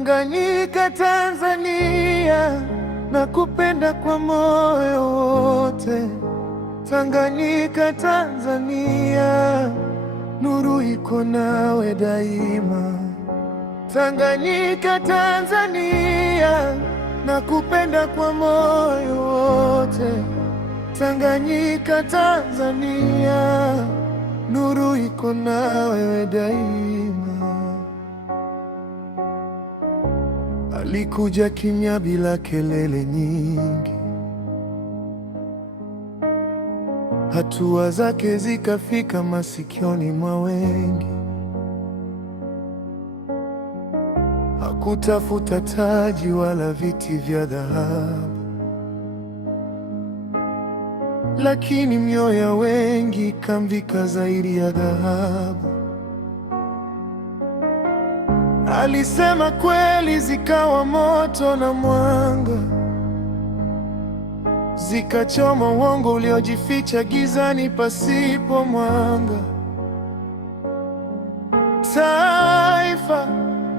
Tanganyika, Tanzania, nakupenda kwa moyo wote. Tanganyika, Tanzania, nuru iko nawe daima. Tanganyika, Tanzania, nakupenda kwa moyo wote. Tanganyika, Tanzania, nuru iko nawe daima. Alikuja kimya bila kelele nyingi, hatua zake zikafika masikioni mwa wengi. Hakutafuta taji wala viti vya dhahabu, lakini mioyo ya wengi ikamvika zaidi ya dhahabu. Alisema kweli, zikawa moto na mwanga, zikachoma uongo uliojificha gizani pasipo mwanga. Taifa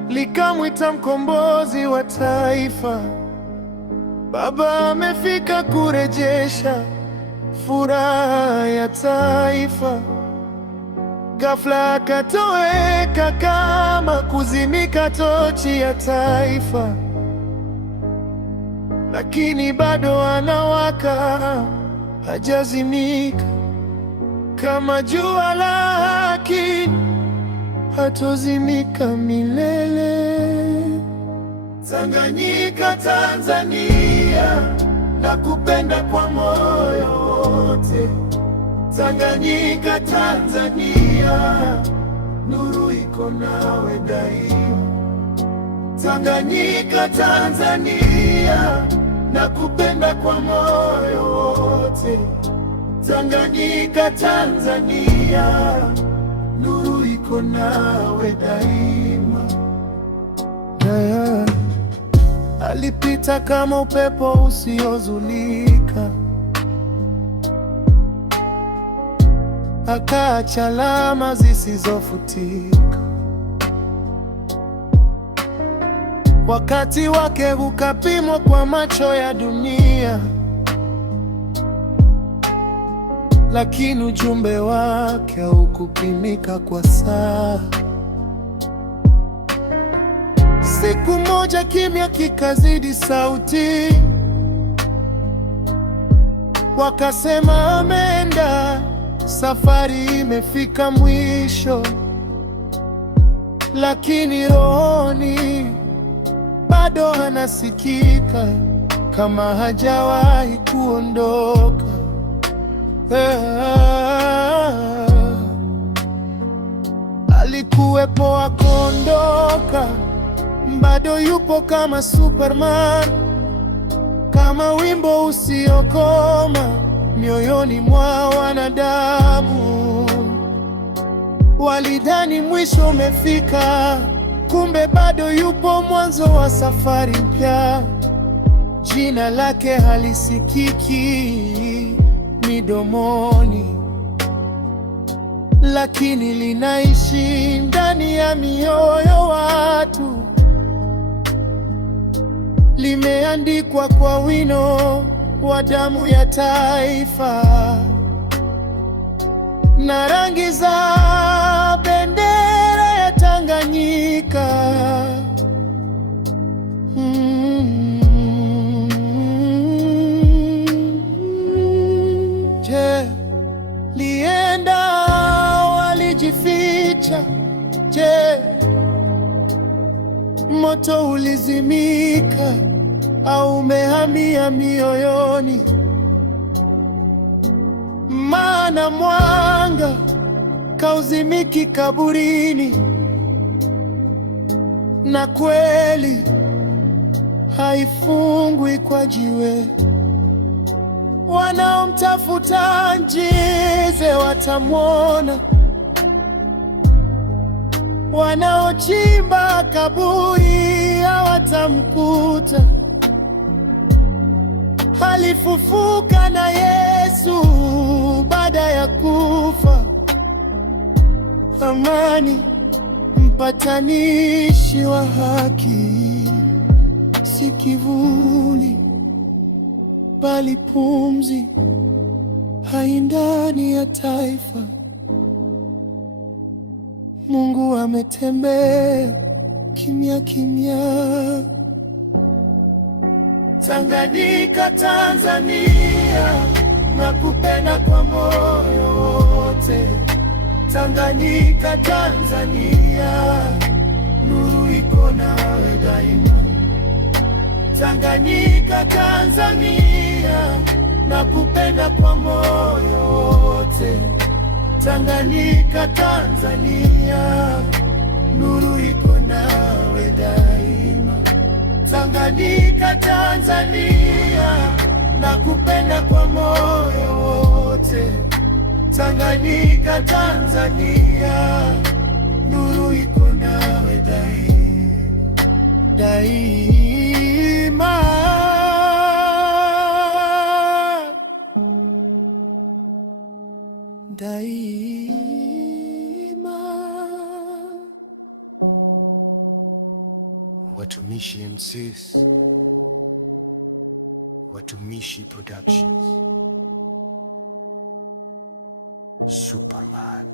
likamwita mkombozi wa taifa. Baba amefika kurejesha furaha ya taifa. Ghafla akatoweka kama kuzimika tochi ya taifa, lakini bado anawaka, hajazimika. Kama jua la haki, hatozimika milele. Tanganyika, Tanzania, nakupenda kwa moyo wote. Tanganyika, Tanzania, nuru iko nawe daima. Tanganyika, Tanzania, nakupenda kwa moyo wote. Tanganyika, Tanzania, nuru iko nawe daima. Alipita kama upepo usiozulika, akaacha alama zisizofutika. Wakati wake ukapimwa kwa macho ya dunia, lakini ujumbe wake haukupimika kwa saa. Siku moja kimya kikazidi sauti, wakasema ameenda, safari imefika mwisho. Lakini rohoni bado anasikika, kama hajawahi kuondoka. Alikuwepo akaondoka, bado yupo kama Superman, kama wimbo usiokoma mioyoni mwa wanadamu. Walidhani mwisho umefika, kumbe bado yupo mwanzo wa safari mpya. Jina lake halisikiki midomoni, lakini linaishi ndani ya mioyo watu. Limeandikwa kwa wino wa damu ya taifa, na rangi za bendera ya Tanganyika. Je, lienda walijificha? Je, moto ulizimika au umehamia mioyoni? Maana mwanga kauzimiki kaburini, na kweli haifungwi kwa jiwe. Wanaomtafuta njize watamwona, wanaochimba kaburi hawatamkuta. Alifufuka na Yesu baada ya kufa. Amani, mpatanishi wa haki. si kivuli, bali pumzi hai ndani ya taifa. Mungu ametembea kimya kimya. Tanganyika, Tanzania, nakupenda kwa moyo wote. Tanganyika, Tanzania, nuru iko nawe daima. Tanganyika, Tanzania, nakupenda kwa moyo wote. Tanganyika, Tanzania, nuru iko nawe daima. Tanganyika, Tanzania, nakupenda kwa moyo wote. Tanganyika, Tanzania, nuru iko nawe daima. Daima. Watumishi MCs, Watumishi Productions, Superman.